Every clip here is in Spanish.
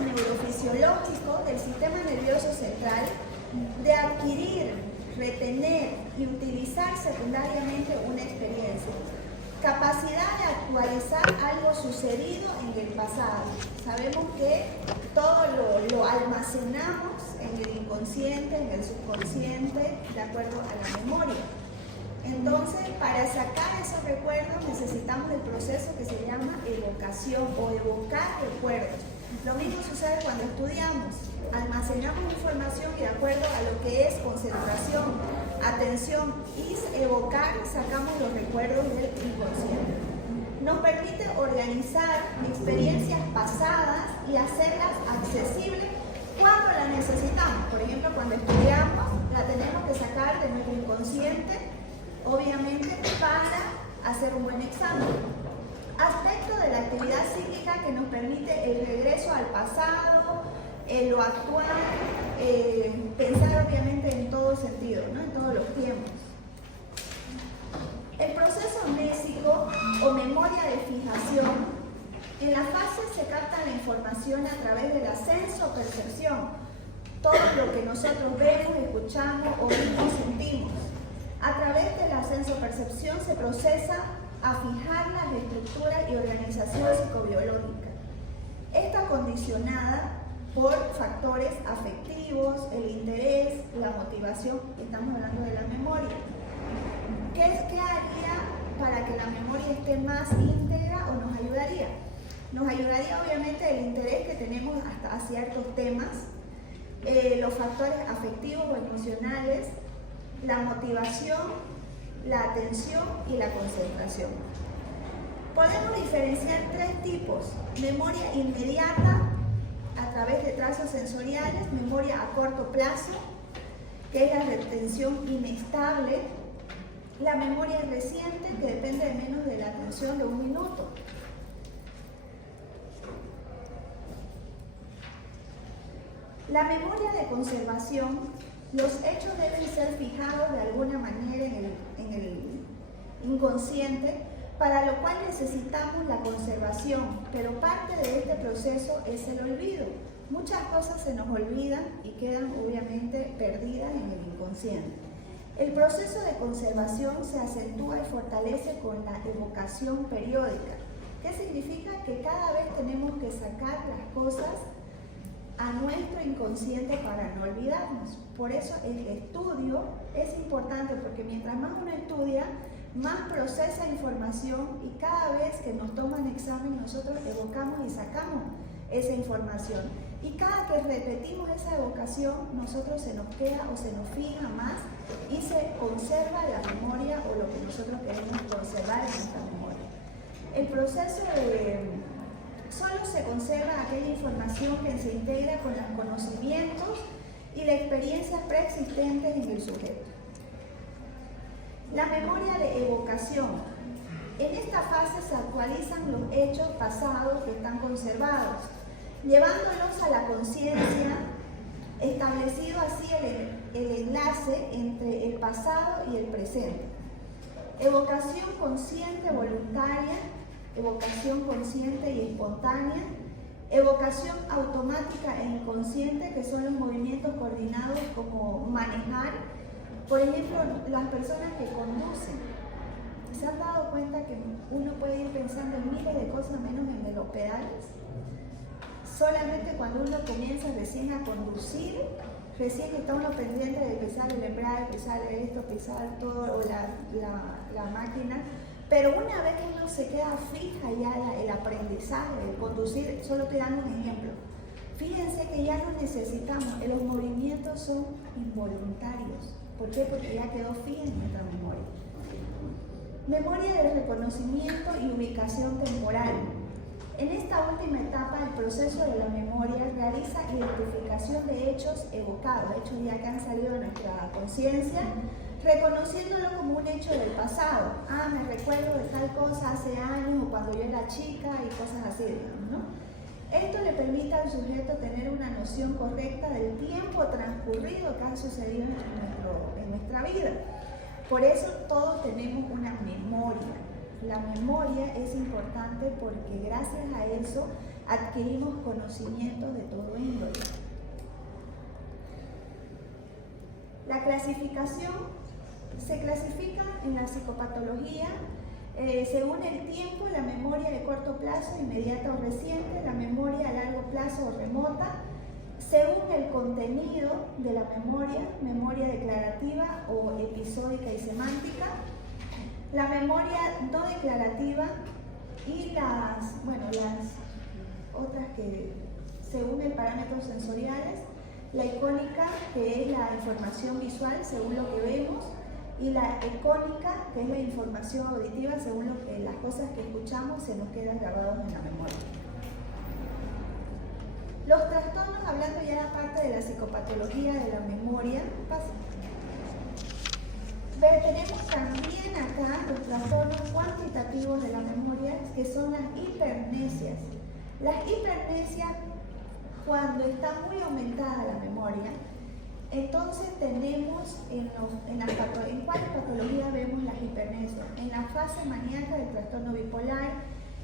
neurofisiológico del sistema nervioso central de adquirir, retener y utilizar secundariamente una experiencia. Capacidad de actualizar algo sucedido en el pasado. Sabemos que todo lo almacenamos en el inconsciente, en el subconsciente, de acuerdo a la memoria. Entonces, para sacar esos recuerdos necesitamos el proceso que se llama evocación o evocar recuerdos. Lo mismo sucede cuando estudiamos. Almacenamos información y de acuerdo a lo que es concentración, atención y evocar, sacamos los recuerdos del inconsciente. Nos permite organizar experiencias pasadas y hacerlas accesibles cuando las necesitamos. Por ejemplo, cuando estudiamos, la tenemos que sacar de nuestro inconsciente, obviamente, para hacer un buen examen. Aspecto de la actividad psíquica que nos permite el regreso al pasado, lo actual, pensar obviamente en todo sentido, ¿no? En todos los tiempos. El proceso mnésico o memoria de fijación, en la fase se capta la información a través de la sensopercepción, todo lo que nosotros vemos, escuchamos, oímos, sentimos. A través de la sensopercepción se procesa a fijar las estructuras y organización psicobiológica. Esta condicionada por factores afectivos, el interés, la motivación, estamos hablando de la memoria. ¿Qué haría para que la memoria esté más íntegra o nos ayudaría? Nos ayudaría obviamente el interés que tenemos a ciertos temas, los factores afectivos o emocionales, la motivación, la atención y la concentración. Podemos diferenciar tres tipos: memoria inmediata a través de trazos sensoriales, memoria a corto plazo, que es la retención inestable, la memoria reciente, que depende de menos de la atención de 1 minuto. La memoria de conservación, los hechos deben ser fijados de alguna manera en el inconsciente, para lo cual necesitamos la conservación, pero parte de este proceso es el olvido. Muchas cosas se nos olvidan y quedan obviamente perdidas en el inconsciente. El proceso de conservación se acentúa y fortalece con la evocación periódica. ¿Qué significa? Que cada vez tenemos que sacar las cosas a nuestro inconsciente para no olvidarnos. Por eso el estudio es importante, porque mientras más uno estudia, más procesa información y cada vez que nos toman examen nosotros evocamos y sacamos esa información. Y cada que repetimos esa evocación, nosotros se nos queda o se nos fija más y se conserva la memoria o lo que nosotros queremos conservar en nuestra memoria. El proceso solo se conserva aquella información que se integra con los conocimientos y las experiencias preexistentes en el sujeto. La memoria de evocación. En esta fase se actualizan los hechos pasados que están conservados, llevándolos a la conciencia, establecido así el enlace entre el pasado y el presente. Evocación consciente voluntaria, evocación consciente y espontánea, evocación automática e inconsciente, que son los movimientos coordinados como manejar. Por ejemplo, las personas que conducen, ¿se han dado cuenta que uno puede ir pensando en miles de cosas menos en de los pedales? Solamente cuando uno comienza recién a conducir, recién está uno pendiente de pisar el embrague, pisar esto, pisar todo, o la máquina. Pero una vez que uno se queda fija ya el aprendizaje, el conducir, solo te dan un ejemplo. Fíjense que ya no necesitamos, los movimientos son involuntarios. ¿Por qué? Porque ya quedó fija en nuestra memoria. Memoria de reconocimiento y ubicación temporal. En esta última etapa, el proceso de la memoria realiza identificación de hechos evocados, hechos ya que han salido de nuestra conciencia, reconociéndolo como un hecho del pasado. Ah, me recuerdo de tal cosa hace años o cuando yo era chica y cosas así, digamos, ¿no? Esto le permite al sujeto tener una noción correcta del tiempo transcurrido que ha sucedido en nuestra vida. Por eso todos tenemos una memoria. La memoria es importante porque gracias a eso adquirimos conocimientos de todo índole. La clasificación se clasifica en la psicopatología según el tiempo, la memoria de corto plazo, inmediata o reciente, la memoria a largo plazo o remota, según el contenido de la memoria, memoria declarativa o episódica y semántica, la memoria no declarativa y las otras que según el parámetros sensoriales, la icónica, que es la información visual según lo que vemos, y la ecónica, que es la información auditiva según las cosas que escuchamos se nos quedan grabados en la memoria. Los trastornos, hablando ya aparte de la psicopatología de la memoria, tenemos también acá los trastornos cuantitativos de la memoria, que son las hipermnesias. Las hipermnesias, cuando está muy aumentada la memoria, entonces tenemos en cuál patología vemos las hipermnesias. En la fase maníaca del trastorno bipolar,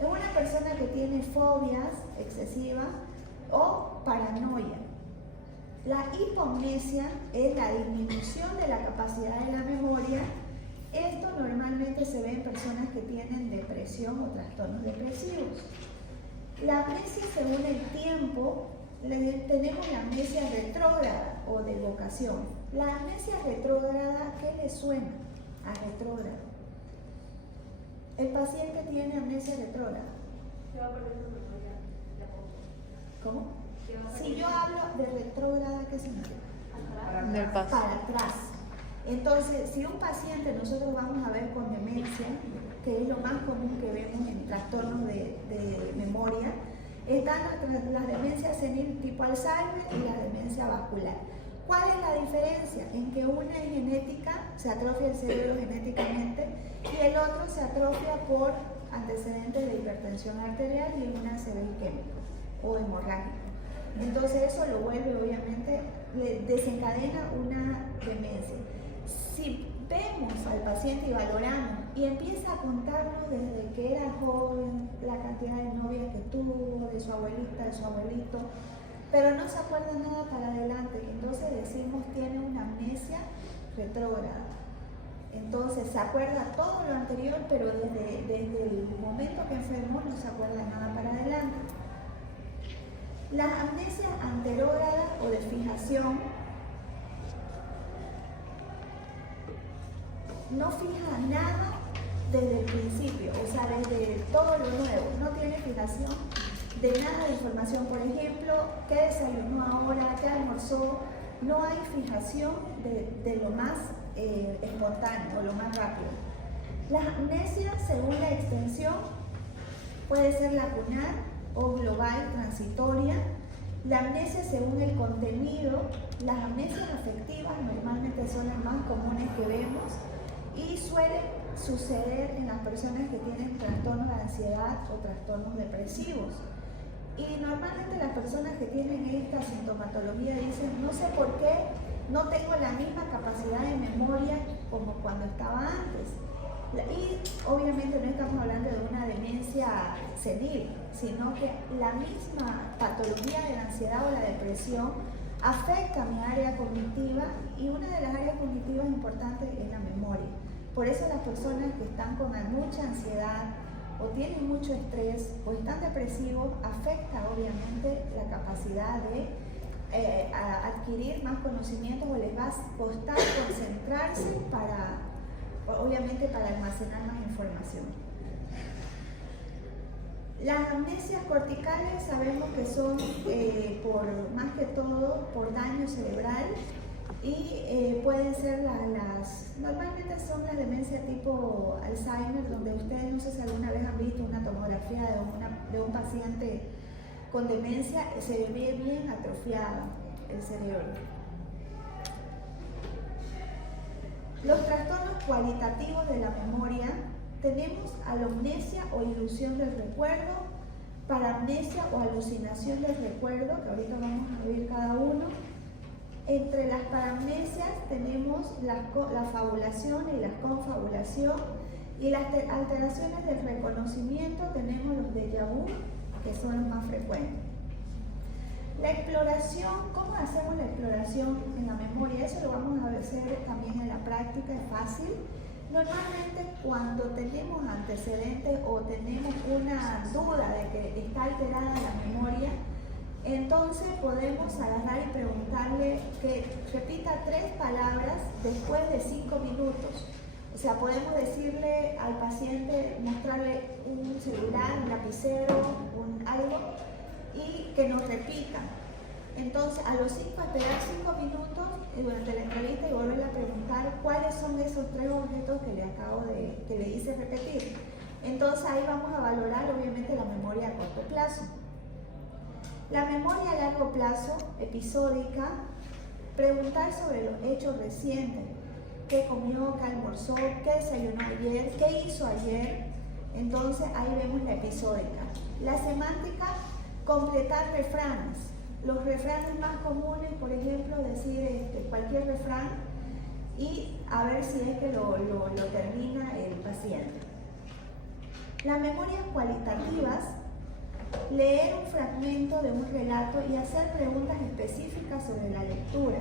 en una persona que tiene fobias excesivas o paranoia. La hipomnesia es la disminución de la capacidad de la memoria. Esto normalmente se ve en personas que tienen depresión o trastornos depresivos. La amnesia según el tiempo, tenemos la amnesia retrógrada o de vocación. La amnesia retrógrada, ¿qué le suena a retrógrado? El paciente tiene amnesia retrógrada. ¿Cómo? Si yo hablo de retrógrada, ¿qué significa? Para atrás. Entonces, si un paciente nosotros vamos a ver con demencia, que es lo más común que vemos en trastornos de memoria, están las demencias senil tipo Alzheimer y la demencia vascular. ¿Cuál es la diferencia? En que una es genética, se atrofia el cerebro genéticamente, y el otro se atrofia por antecedentes de hipertensión arterial y una ACV isquémico o hemorrágico. Entonces eso lo vuelve, obviamente, le desencadena una demencia. Si vemos al paciente y valoramos y empieza a contarnos desde que era joven, la cantidad de novias que tuvo, de su abuelita, de su abuelito, pero no se acuerda nada para adelante, entonces decimos tiene una amnesia retrógrada. Entonces se acuerda todo lo anterior, pero desde el momento que enfermó no se acuerda nada para adelante. Las amnesias anterógradas o de fijación no fija nada desde el principio, o sea, desde todo lo nuevo, no tiene fijación de nada de información. Por ejemplo, qué desayunó ahora, qué almorzó, no hay fijación de lo más espontáneo o lo más rápido. Las amnesias, según la extensión, puede ser lacunar o global, transitoria. La amnesia según el contenido, las amnesias afectivas normalmente son las más comunes que vemos y suele suceder en las personas que tienen trastornos de ansiedad o trastornos depresivos. Y normalmente las personas que tienen esta sintomatología dicen, no sé por qué no tengo la misma capacidad de memoria como cuando estaba antes. Y obviamente no estamos hablando de una demencia senil, sino que la misma patología de la ansiedad o la depresión afecta a mi área cognitiva, y una de las áreas cognitivas importantes es la memoria. Por eso las personas que están con mucha ansiedad o tienen mucho estrés o están depresivos, afecta obviamente la capacidad de adquirir más conocimientos, o les va a costar concentrarse obviamente para almacenar más información. Las amnesias corticales sabemos que son más que todo por daño cerebral, y pueden ser normalmente son las demencias tipo Alzheimer, donde ustedes, no sé si alguna vez han visto una tomografía de un paciente con demencia, se ve bien atrofiado el cerebro. Los trastornos cualitativos de la memoria, tenemos alomnesia o ilusión del recuerdo, paramnesia o alucinación del recuerdo, que ahorita vamos a ver cada uno. Entre las paramnesias tenemos la fabulación y la confabulación, y las alteraciones del reconocimiento tenemos los déjà vu que son los más frecuentes. La exploración, ¿cómo hacemos la exploración en la memoria? Eso lo vamos a hacer también en la práctica, es fácil. Normalmente cuando tenemos antecedentes o tenemos una duda de que está alterada la memoria, entonces podemos agarrar y preguntarle que repita 3 palabras después de 5 minutos. O sea, podemos decirle al paciente, mostrarle un celular, un lapicero, algo, y que nos repita. Entonces, a los 5, esperar 5 minutos durante la entrevista y volver a preguntar cuáles son esos 3 objetos que le hice repetir. Entonces, ahí vamos a valorar, obviamente, la memoria a corto plazo. La memoria a largo plazo, episódica, preguntar sobre los hechos recientes. ¿Qué comió? ¿Qué almorzó? ¿Qué desayunó ayer? ¿Qué hizo ayer? Entonces, ahí vemos la episódica. La semántica, completar refranes. Los refranes más comunes, por ejemplo, decir cualquier refrán y a ver si es que lo termina el paciente. Las memorias cualitativas, leer un fragmento de un relato y hacer preguntas específicas sobre la lectura.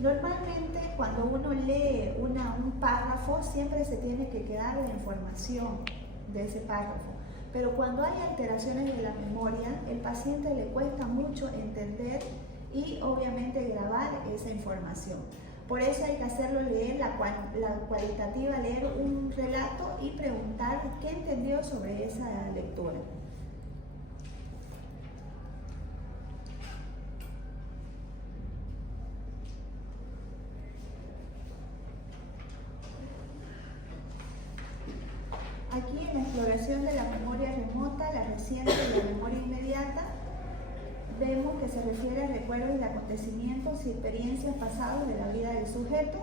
Normalmente cuando uno lee un párrafo siempre se tiene que quedar la información de ese párrafo. Pero cuando hay alteraciones de la memoria, el paciente le cuesta mucho entender y obviamente grabar esa información. Por eso hay que hacerlo leer la cualitativa, leer un relato y preguntar qué entendió sobre esa lectura. Aquí en la exploración de la memoria remota, la reciente y la memoria inmediata, vemos que se refiere a recuerdos de acontecimientos y experiencias pasadas de la vida del sujeto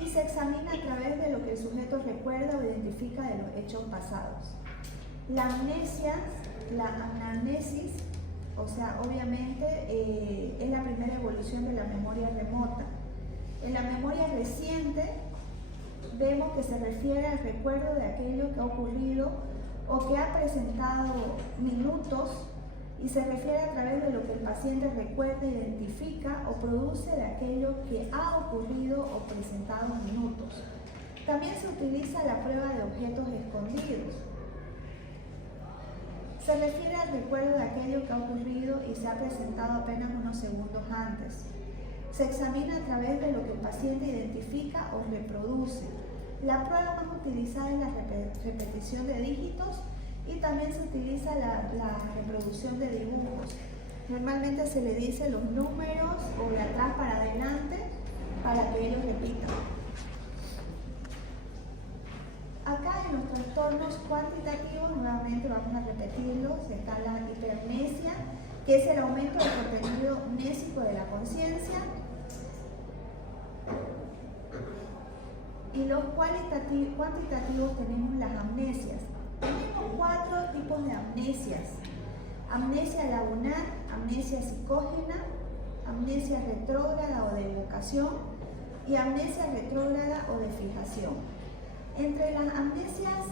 y se examina a través de lo que el sujeto recuerda o identifica de los hechos pasados. La amnesia, la anamnesis, o sea, obviamente es la primera evolución de la memoria remota. En la memoria reciente, vemos que se refiere al recuerdo de aquello que ha ocurrido o que ha presentado minutos y se refiere a través de lo que el paciente recuerda, identifica o produce de aquello que ha ocurrido o presentado minutos. También se utiliza la prueba de objetos escondidos. Se refiere al recuerdo de aquello que ha ocurrido y se ha presentado apenas unos segundos antes. Se examina a través de lo que el paciente identifica o reproduce. La prueba más utilizada es la repetición de dígitos y también se utiliza la reproducción de dibujos. Normalmente se le dice los números o de atrás para adelante para que ellos repitan. Acá en los trastornos cuantitativos, nuevamente vamos a repetirlos, está la hipermnesia, que es el aumento del contenido mnésico de la conciencia. Y los cuantitativos tenemos las amnesias. Tenemos 4 tipos de amnesias. Amnesia lagunar, amnesia psicógena, amnesia retrógrada o de evocación y amnesia retrógrada o de fijación. Entre las amnesias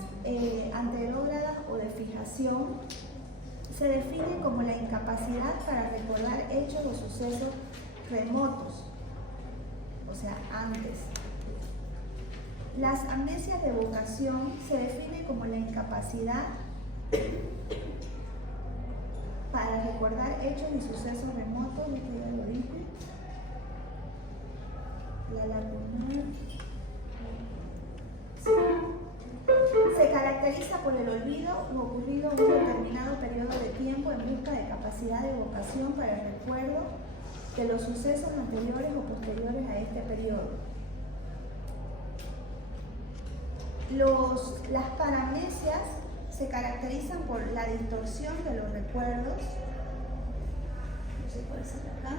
anterógradas o de fijación se define como la incapacidad para recordar hechos o sucesos remotos, o sea, antes. Las amnesias de evocación se define como la incapacidad para recordar hechos y sucesos remotos, esto ya lo dije. La lagunar. Se caracteriza por el olvido lo ocurrido en un determinado periodo de tiempo en busca de capacidad de evocación para el recuerdo de los sucesos anteriores o posteriores a este periodo. Las paramnesias se caracterizan por la distorsión de los recuerdos. No sé cuál es acá.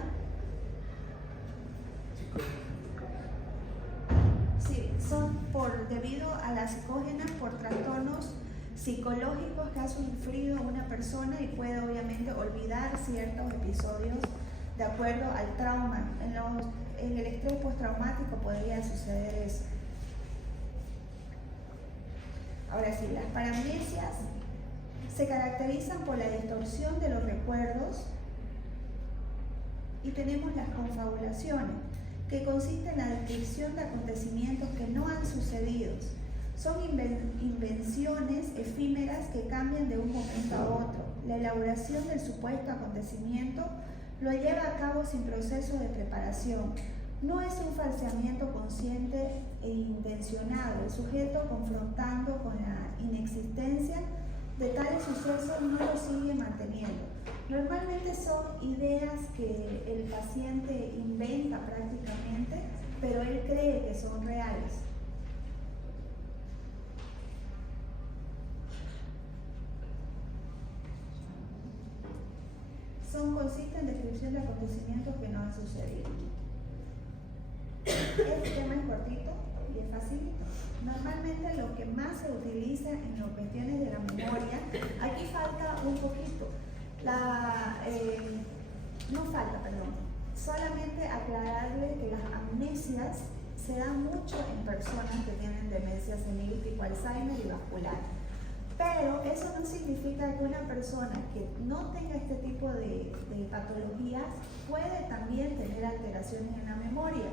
Sí, son debido a las psicógenas por trastornos psicológicos que ha sufrido una persona y puede obviamente olvidar ciertos episodios de acuerdo al trauma. En el estrés postraumático podría suceder eso. Ahora sí, las paramnesias Se caracterizan por la distorsión de los recuerdos. Y tenemos las confabulaciones, que consisten en la descripción de acontecimientos que no han sucedido. Son invenciones efímeras que cambian de un momento a otro. La elaboración del supuesto acontecimiento lo lleva a cabo sin proceso de preparación. No es un falseamiento consciente e intencionado. El sujeto, confrontando con la inexistencia de tales sucesos, no lo sigue manteniendo. Normalmente son ideas que el paciente inventa prácticamente, pero él cree que son reales. Consiste en descripción de acontecimientos que no han sucedido. Este tema es cortito y es facilito. Normalmente lo que más se utiliza en las cuestiones de la memoria, aquí falta un poquito, solamente aclararle que las amnesias se dan mucho en personas que tienen demencia senil tipo Alzheimer y vascular. Pero eso no significa que una persona que no tenga este tipo de patologías puede también tener alteraciones en la memoria,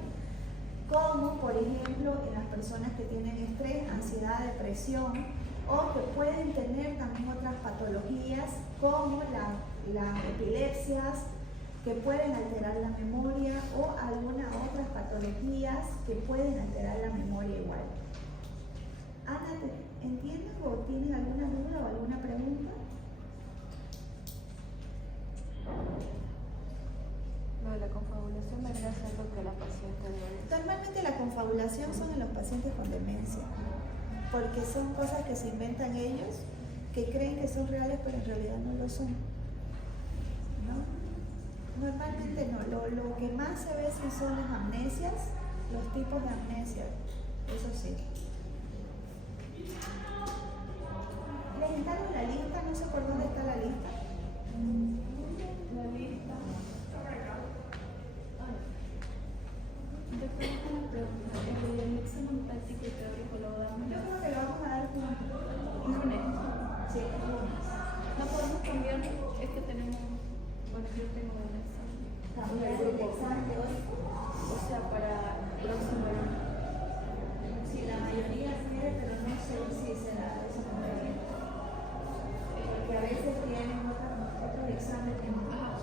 como por ejemplo en las personas que tienen estrés, ansiedad, depresión, o que pueden tener también otras patologías como las epilepsias que pueden alterar la memoria, o algunas otras patologías que pueden alterar la memoria igual. Ana, ¿entienden o tienen alguna duda o alguna pregunta? Lo de la confabulación vendría siendo que la paciente debe... Normalmente la confabulación son en los pacientes con demencia, porque son cosas que se inventan ellos, que creen que son reales, pero en realidad no lo son. ¿No? Normalmente no. Lo que más se ve sí son las amnesias, los tipos de amnesia, eso sí.